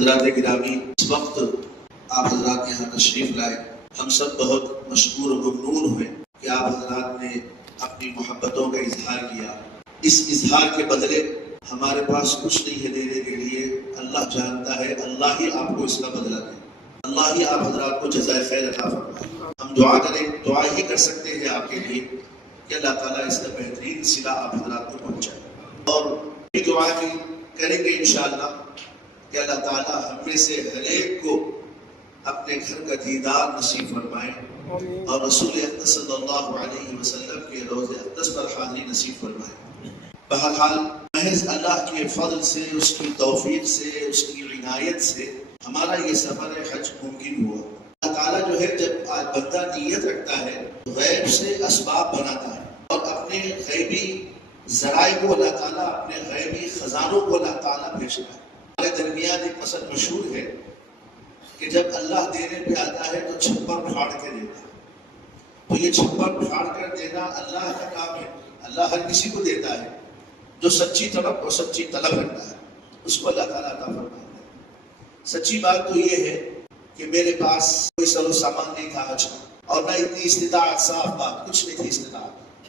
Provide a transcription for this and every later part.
حضرات گرامی، اس وقت آپ حضرات یہاں تشریف لائے، ہم سب بہت مشکور و ممنون ہوئے کہ آپ حضرات نے اپنی محبتوں کا اظہار کیا۔ اس اظہار کے بدلے ہمارے پاس کچھ نہیں ہے دینے کے لیے، اللہ جانتا ہے، اللہ ہی آپ کو اس کا بدلہ دے، اللہ ہی آپ حضرات کو جزائے خیر عطا فرمائے۔ ہم دعا کریں، دعا ہی کر سکتے ہیں آپ کے لیے کہ اللہ تعالیٰ اس کا بہترین صلہ آپ حضرات کو پہنچائے، اور یہ دعا بھی کریں گے انشاءاللہ کہ اللہ تعالیٰ ہم میں سے ہر ایک کو اپنے گھر کا دیدار نصیب فرمائے اور رسول اقدس صلی اللہ علیہ وسلم کے روضہ اقدس پر حاضری نصیب فرمائے۔ بہرحال محض اللہ کے فضل سے، اس کی توفیق سے، اس کی عنایت سے ہمارا یہ سفر حج ممکن ہوا۔ اللہ تعالیٰ جو ہے جب بندہ نیت رکھتا ہے تو غیب سے اسباب بناتا ہے، اور اپنے غیبی ذرائع کو اللہ تعالیٰ، اپنے غیبی خزانوں کو اللہ تعالیٰ بھیجتا ہے۔ ہمارے درمیان ایک مثل مشہور ہے کہ جب اللہ دینے پہ آتا ہے تو چھپر پھاڑ کے دیتا ہے۔ تو یہ چھپر پھاڑ کر دینا اللہ کا کام ہے۔ اللہ ہر کسی کو دیتا ہے، جو سچی طلب اور سچی طلب رکھتا ہے اس کو اللہ تعالیٰ عطا فرماتا ہے۔ سچی بات تو یہ ہے کہ میرے پاس کوئی سر و سامان نہیں تھا حج کا، اور نہ اتنی استطاعت، صاف بات کچھ نہیں تھی استطاعت،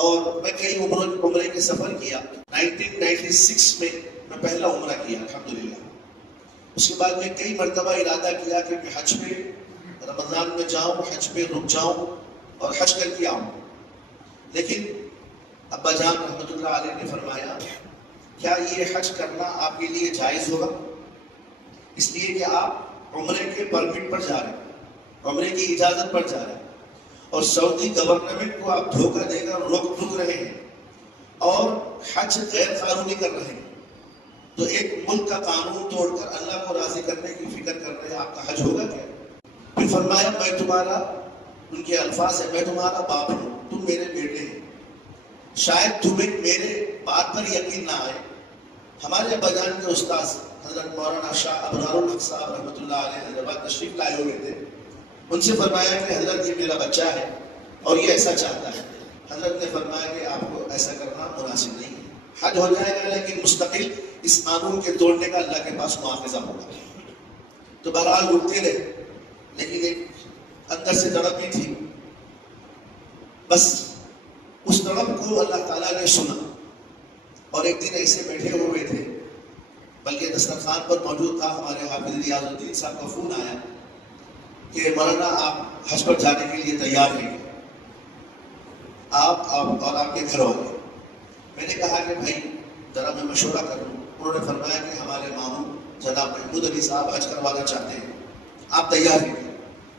اور میں کئی عمرے کے سفر کیا۔ 1996 میں پہلا عمرہ کیا الحمدللہ۔ اس کے بعد میں کئی مرتبہ ارادہ کیا کہ میں حج پہ رمضان میں جاؤں، حج پہ رک جاؤں اور حج کر کے آؤں، لیکن ابا جان رحمۃ اللہ علیہ نے فرمایا کیا یہ حج کرنا آپ کے لیے جائز ہوگا؟ اس لیے کہ آپ عمرے کے پرمٹ پر جا رہے ہیں، عمرے کی اجازت پر جا رہے ہیں، اور سعودی گورنمنٹ کو آپ دھوکہ دے کر روک رہے ہیں اور حج غیر قانونی کر رہے ہیں، تو ایک ملک کا قانون توڑ کر اللہ کو راضی کرنے کی فکر کر رہے ہیں، آپ کا حج ہوگا کیا؟ پھر فرمایا میں تمہارا، ان کے الفاظ ہے، میں تمہارا باپ ہوں، تم میرے بیٹے ہیں، شاید تمہیں میرے بات پر یقین نہ آئے۔ ہمارے ابا جان کے استاذ حضرت مولانا شاہ ابرار الحق صاحب رحمۃ اللہ علیہ حیدرآباد تشریف لائے ہوئے تھے، ان سے فرمایا کہ حضرت یہ میرا بچہ ہے اور یہ ایسا چاہتا ہے۔ حضرت نے فرمایا کہ آپ کو ایسا کرنا مناسب نہیں ہے، حج ہو جائے گا لیکن مستقل اس قانون کے توڑنے کا اللہ کے پاس مواخذہ ہوگا۔ تو بہرحال رکتے رہے، لیکن ایک اندر سے تڑپ بھی تھی، بس اس تڑپ کو اللہ تعالیٰ نے سنا، اور ایک دن ایسے بیٹھے ہوئے تھے، بلکہ دسترخوان پر موجود تھا، ہمارے حافظ ریاض الدین صاحب کا فون آیا کہ مولانا آپ حج پر جانے کے لیے تیار ہیں، آپ اور آپ کے گھر والے۔ میں نے کہا کہ بھائی ذرا میں مشورہ کر لوں۔ انہوں نے فرمایا کہ ہمارے ماموں جناب محمود علی صاحب حج کروانا چاہتے ہیں، آپ تیار ہیں؟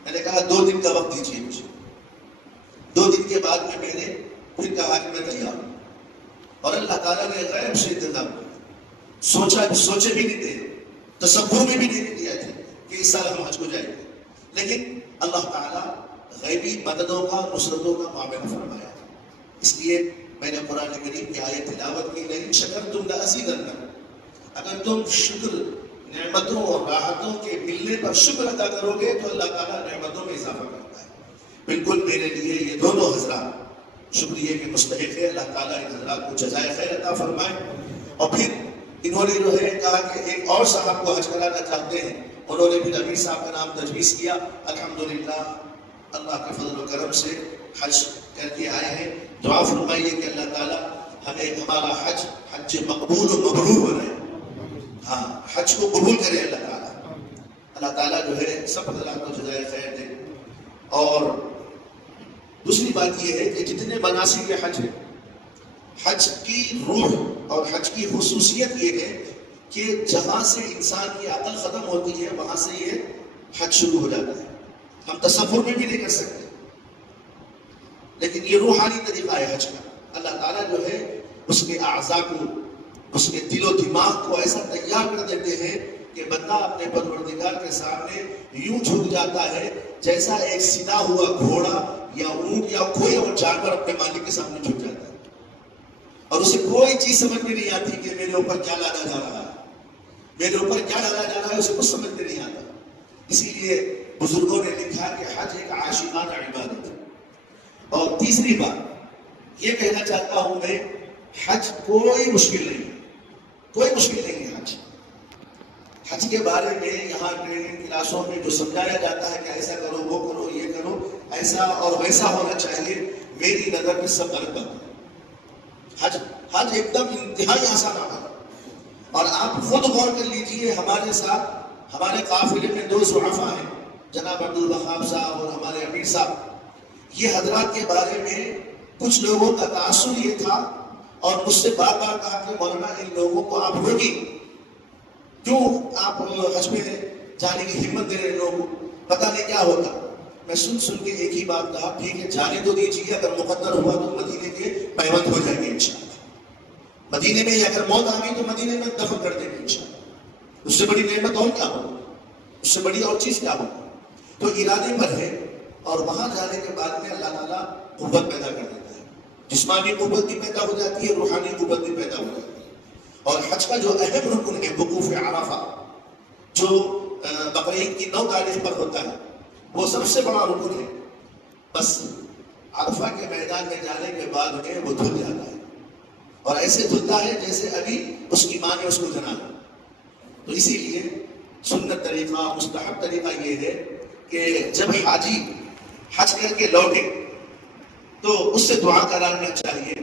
میں نے کہا 2 دن کا وقت دیجیے مجھے۔ 2 دن کے بعد میں نے پھر کہا کہ میں تیار ہوں، اور اللہ تعالیٰ نے غیب سے انتظام کیا، سوچے بھی نہیں تھے، تصور میں بھی نہیں دیا تھے کہ اس سال ہم حج کو جائیں گے، لیکن اللہ تعالیٰ غیبی مددوں کا، نصرتوں کا معاملہ فرمایا۔ اس لیے میں نے قرآن کریم کی آیت تلاوت کی، لئن شکرتم لأزیدنکم، اگر تم شکر، نعمتوں اور راحتوں کے ملنے پر شکر ادا کرو گے تو اللہ تعالیٰ نعمتوں میں اضافہ کرتا ہے۔ بالکل میرے لیے یہ دونوں حضرات شکریہ کے مستحق ہے، اللہ تعالیٰ ان حضرات کو جزائے خیر عطا فرمائے۔ اور پھر انہوں نے جو ہے کہا کہ ایک اور صاحب کو حج کرانا چاہتے ہیں، انہوں نے بھی امیر صاحب کا نام تجویز کیا۔ الحمدللہ اللہ کے فضل و کرم سے حج کر کے آئے ہیں۔ دعا فرمائیے کہ اللہ تعالیٰ ہمیں ہمارا حج مقبول و مبرور بنائے، ہاں حج کو قبول کرے اللہ تعالیٰ۔ اللہ تعالیٰ جو ہے سب حضرات کو جزائے خیر دے۔ اور دوسری بات یہ ہے کہ جتنے مناسک حج ہے، حج کی روح اور حج کی خصوصیت یہ ہے کہ جہاں سے انسان کی عقل ختم ہوتی ہے وہاں سے یہ حج شروع ہو جاتا ہے۔ ہم تصور میں بھی نہیں کر سکتے، لیکن یہ روحانی طریقہ ہے حج کا۔ اللہ تعالیٰ جو ہے اس کے اعضاء کو، اس کے دل و دماغ کو ایسا تیار کر دیتے ہیں کہ بندہ اپنے پروردگار کے سامنے یوں جھک جاتا ہے جیسا ایک سیدھا ہوا گھوڑا یا اونٹ یا کوئی اور جانور اپنے مالک کے سامنے جھک جاتا ہے، اور اسے کوئی چیز سمجھ میں نہیں آتی کہ میرے اوپر کیا لادا جا رہا ہے، میرے اوپر کیا لادا جا رہا ہے، اسے کچھ سمجھ میں نہیں آتا۔ اسی لیے بزرگوں نے لکھا کہ حج ایک عاشقانہ عبادت ہے۔ اور تیسری بات یہ کہنا چاہتا ہوں میں، حج کوئی مشکل نہیں ہے، کوئی مشکل نہیں ہے حج۔ حج کے بارے میں یہاں ٹریننگ کلاسوں میں جو سمجھایا جاتا ہے کہ ایسا کرو، وہ کرو، یہ کرو، ایسا اور ویسا ہونا چاہیے، میری نظر میں سب غلط بات ہے۔ حج ایک دم انتہائی آسان عمل ہے، اور آپ خود غور کر لیجئے، ہمارے ساتھ ہمارے قافلے میں 2 ضعفاء ہیں، جناب عبدالوہاب صاحب اور ہمارے امیر صاحب۔ یہ حضرات کے بارے میں کچھ لوگوں کا تاثر یہ تھا، اور مجھ سے بار بار کہا کہ مولانا ان لوگوں کو آپ روکی، کیوں آپ حج میں جانے کی ہمت دے رہے لوگوں کو، پتہ نہیں کیا ہوگا۔ میں سن کے ایک ہی بات کہا، ٹھیک ہے جانے تو دیجیے، اگر مقدر ہوا تو مدینے کے پیوند ہو جائیں گے انشاءاللہ، مدینے میں اگر موت آ گئی تو مدینے میں دفن کر دیں گے انشاءاللہ، اس سے بڑی نعمت اور کیا ہوگا، اس سے بڑی اور چیز کیا ہوگا۔ تو ارادے پر ہے، اور وہاں جانے کے بعد میں اللہ تعالیٰ قوت پیدا کر دیتا ہے، جسمانی قوت بھی پیدا ہو جاتی ہے، روحانی قوت بھی پیدا ہو جاتی ہے۔ اور حج کا جو اہم رکن ہے وقوف عرفہ، جو بقرعید کی 9 تاریخ پر ہوتا ہے، وہ سب سے بڑا رکن ہے۔ بس عرفہ کے میدان میں جانے کے بعد میں وہ دھل جاتا ہے، اور ایسے دھلتا ہے جیسے ابھی اس کی ماں نے اس کو جنا ہے۔ تو اسی لیے سنت طریقہ، مستحب طریقہ یہ ہے کہ جب حاجی حج کر کے لوٹے تو اس سے دعا کرانا چاہیے،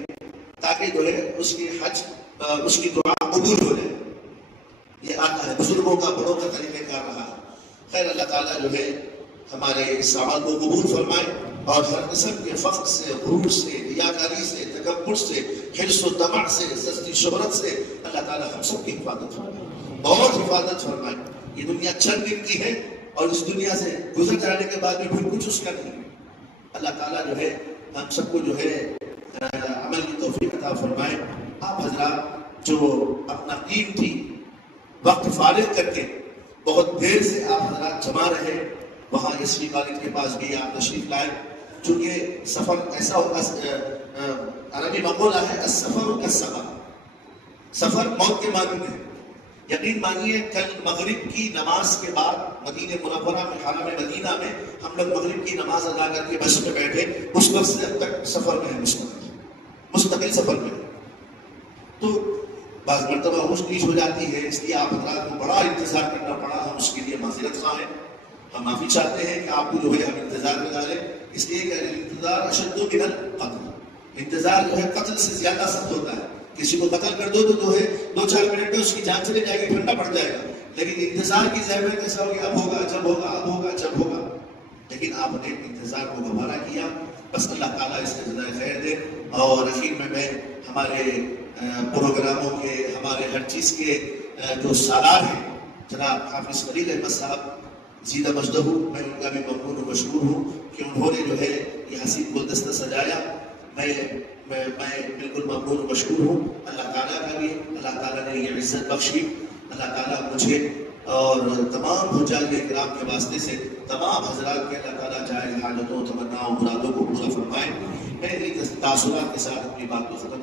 تاکہ جو ہے اس کی حج، اس کی دعا قبول ہو جائے۔ یہ آتا ہے بزرگوں کا، بڑوں کا طریقہ کار رہا ہے۔ خیر، اللہ تعالیٰ جو ہے ہمارے اس عمل کو قبول فرمائے، اور ہر قسم کے فخر سے، غرور سے، ریاکاری سے، تکبر سے، حرص و طمع سے، سستی شہرت سے اللہ تعالیٰ ہم سب کی حفاظت فرمائے، بہت حفاظت فرمائے۔ یہ دنیا چند دن کی ہے، اور اس دنیا سے گزر جانے کے بعد بھی پھر کچھ اس کا نہیں ہے۔ اللہ تعالیٰ جو ہے ہم سب کو جو ہے عمل کی توفیق عطا فرمائے۔ آپ حضرات جو اپنا قیمتی وقت فارغ کر کے بہت دیر سے آپ حضرات جمع رہے، وہاں اسوی کالج کے پاس بھی آپ تشریف لائے، چونکہ سفر ایسا عربی مقولہ ہے السفر کالسفر، سفر موت کے مانند ہے۔ یقین مانیے کل مغرب کی نماز کے بعد مدینہ منورہ میں، حرم مدینہ میں ہم لوگ مغرب کی نماز ادا کر کے بس میں بیٹھے، اس وقت سے اب تک سفر میں ہے، مستقل سفر میں۔ تو بعض مرتبہ ہوش نیش ہو جاتی ہے، اس لیے آپ حضرات کو بڑا انتظار کرنا پڑا، ہم اس کے لیے معذرت خواہ ہیں، ہم معافی چاہتے ہیں کہ آپ کو جو ہے ہم انتظار میں ڈالیں، اس لیے کہ انتظار اشد من القتل، انتظار جو ہے قتل سے زیادہ سخت ہوتا ہے۔ کسی کو قتل کر دو تو جو ہے 2-4 منٹ میں اس کی جان چلے جائے گی، ٹھنڈا پڑ جائے گا، لیکن انتظار کی زحمت ایسا ہوگی، اب ہوگا، جب ہوگا، اب ہوگا، جب ہوگا، لیکن آپ نے انتظار کو گوارا کیا۔ بس اللہ تعالیٰ اس کے جزائے خیر دے۔ اور اخیر میں ہمارے پروگراموں کے، ہمارے ہر چیز کے جو سالار ہیں جناب حافظ خلیل احمد صاحب زیدہ مجدہ، میں ان کا بھی ممنون و مشکور ہوں کہ انہوں نے جو ہے یہ حسین گلدستہ سجایا۔ میں بالکل ممنون و مشکور ہوں اللہ تعالیٰ کا بھی۔ اللہ تعالیٰ نے یہ عزت بخشی، اللہ تعالیٰ مجھے اور تمام حجاج کرام کے واسطے سے تمام حضرات کے اللہ تعالیٰ جائے حاجتوں، تمناؤں، مرادوں کو پورا فرمائے۔ میں ان تاثرات کے ساتھ اپنی بات کو ختم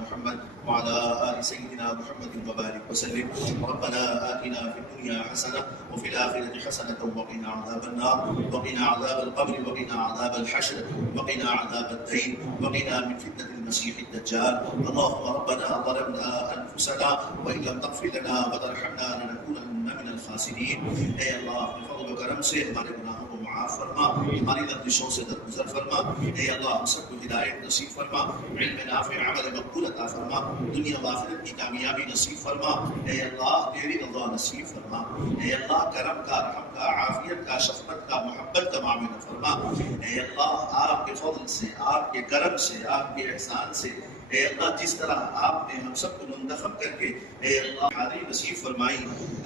محمد وعلى آل سيدنا محمد وبارك وسلم۔ ربنا آتنا في الدنيا حسنة وفي الآخرة حسنة وقنا عذاب النار، وقنا عذاب القبر، وقنا عذاب الحشر، وقنا عذاب الدين، وقنا من فتنة المسيح الدجال۔ اللهم ربنا ظلمنا أنفسنا وإن لم تغفر لنا وترحمنا لنكونن من الخاسرين۔ اے اللہ اپنے فضل و کرم سے ہمارے گناہوں کو معاف فرما، ہماری لغزشوں سے درگزر فرما۔ اے اللہ ہم سب کو ہدایت نصیب فرما، علم نافع، عمل مقبول عطا فرما، دنیا و آخرت کی کامیابی نصیب فرما۔ اے اللہ تیری رضا نصیب فرما۔ اے اللہ کرم کا، رحم کا، عافیت کا، شفقت کا، محبت کا معاملہ فرما۔ اے اللہ آپ کے فضل سے، آپ کے کرم سے، آپ کے احسان سے، اے اللہ جس طرح آپ نے ہم سب کو منتخب کر کے اے اللہ حاضری نصیب فرمائی،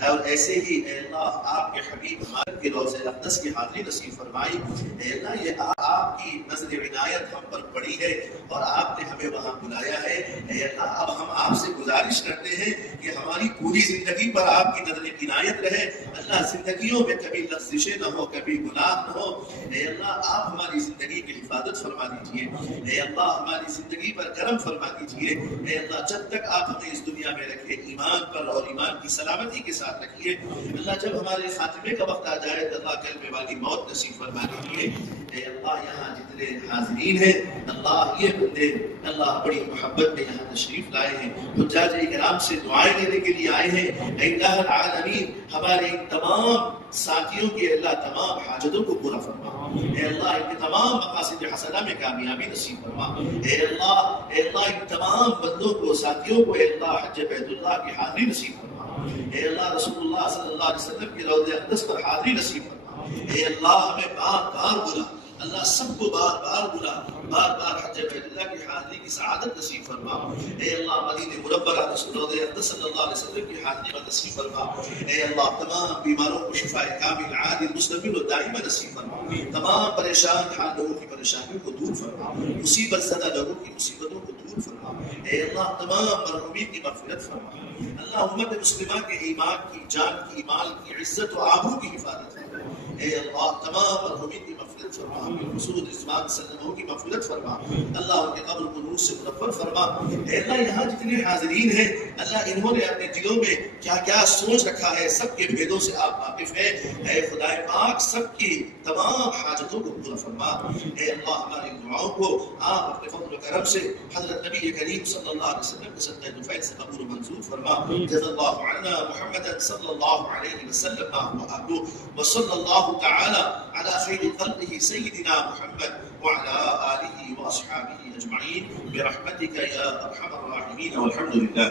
اور ایسے ہی اے اللہ آپ کے حبیب محمد کے روضہ اقدس کی حاضری نصیب فرمائی۔ اے اللہ یہ آپ کی نظر عنایت ہم پر پڑی ہے، اور آپ نے ہمیں وہاں بلایا ہے۔ اے اللہ اب ہم آپ سے گزارش کرتے ہیں کہ ہماری پوری زندگی پر آپ کی نظر عنایت رہے۔ اللہ زندگیوں میں کبھی لغزشیں نہ ہو، کبھی گناہ نہ ہو۔ اے اللہ آپ ہماری زندگی کی حفاظت فرما دیجیے۔ اے اللہ ہماری زندگی پر کرم فرما دیجیے۔ اے اللہ جب تک آپ ہمیں اس دنیا میں رکھے ایمان پر اور ایمان کی سلامتی کے ساتھ رکھیے۔ اللہ جب ہمارے خاتمے کا وقت آ جائے تو اللہ کلمے والی موت نصیب فرما دیجیے۔ اے اللہ یہاں جتنے حاضرین ہیں اللہ یہ بندے اللہ بڑی محبت میں یہاں تشریف لائے ہیں، حجاج اکرام سے دعائیں لینے کے لیے آئے ہیں۔ اے الہ العالمین ہمارے ان تمام ساتھیوں کے اللہ تمام حاجتوں کو پورا فرما، اے اللہ ان کے تمام مقاصد حسنہ میں کامیابی نصیب فرما، اے اللہ ان تمام بندوں کو ساتھیوں کو اے اللہ حج بیت اللہ کی حاضری نصیب فرما، اے اللہ رسول اللہ صلی اللہ علیہ وسلم کے روضہ اقدس پر حاضری نصیب فرما، اے اللہ ہمیں بار بار بلا، اللہ سب کو بار بار بلا، بار بار حج بیت اللہ کی حاضری کی سعادت نصیب فرما، اے اللہ مدینہ منورہ رسول روضہ اقدس صلی اللہ علیہ وسلم کی حاضری میں نصیب فرما، اے اللہ تمام بیماروں کو شفاء کامل عاجل مستقبل و دائمہ نصیب فرما، تمام پریشان حال لوگوں کی پریشانیوں کو دور فرما، مصیبت زدہ لوگوں کی مصیبتوں کو دور فرما، اے اللہ تمام مرحومین کی مغفرت فرما، اللہ امت مسلمہ کے ایمان کی، جان کی، مال کی، عزت و آبرو کی حفاظت فرما، اے اللہ تمام مرحومین کی مغفرت فرما، مسعود رضوان سلموں کی مغفرت فرما، اللہ ان کے قبر کو نور سے منور فرما، اے اللہ یہاں جتنے حاضرین ہیں اللہ انہوں نے اپنے دلوں میں کیا کیا سوچ رکھا ہے سب کے بھیدوں سے آپ واقف ہیں، اے خدائے پاک سب کی تمام حاجتوں کو پورا فرما، اے اللہ ہماری دعاؤں کو آپ اپنے فضل و کرم سے حضرت نبی کریم صلی اللہ علیہ وسلم کے صدقہ نفیل سے قبول و منظور فرما، جزا اللہ عنا محمد صلی اللہ علیہ وسلم وصلی اللہ تعالی علی خیر خلقه سیدنا محمد وعلى آلہ واصحابہ اجمعین برحمتک یا ارحم الراحمین والحمد للہ۔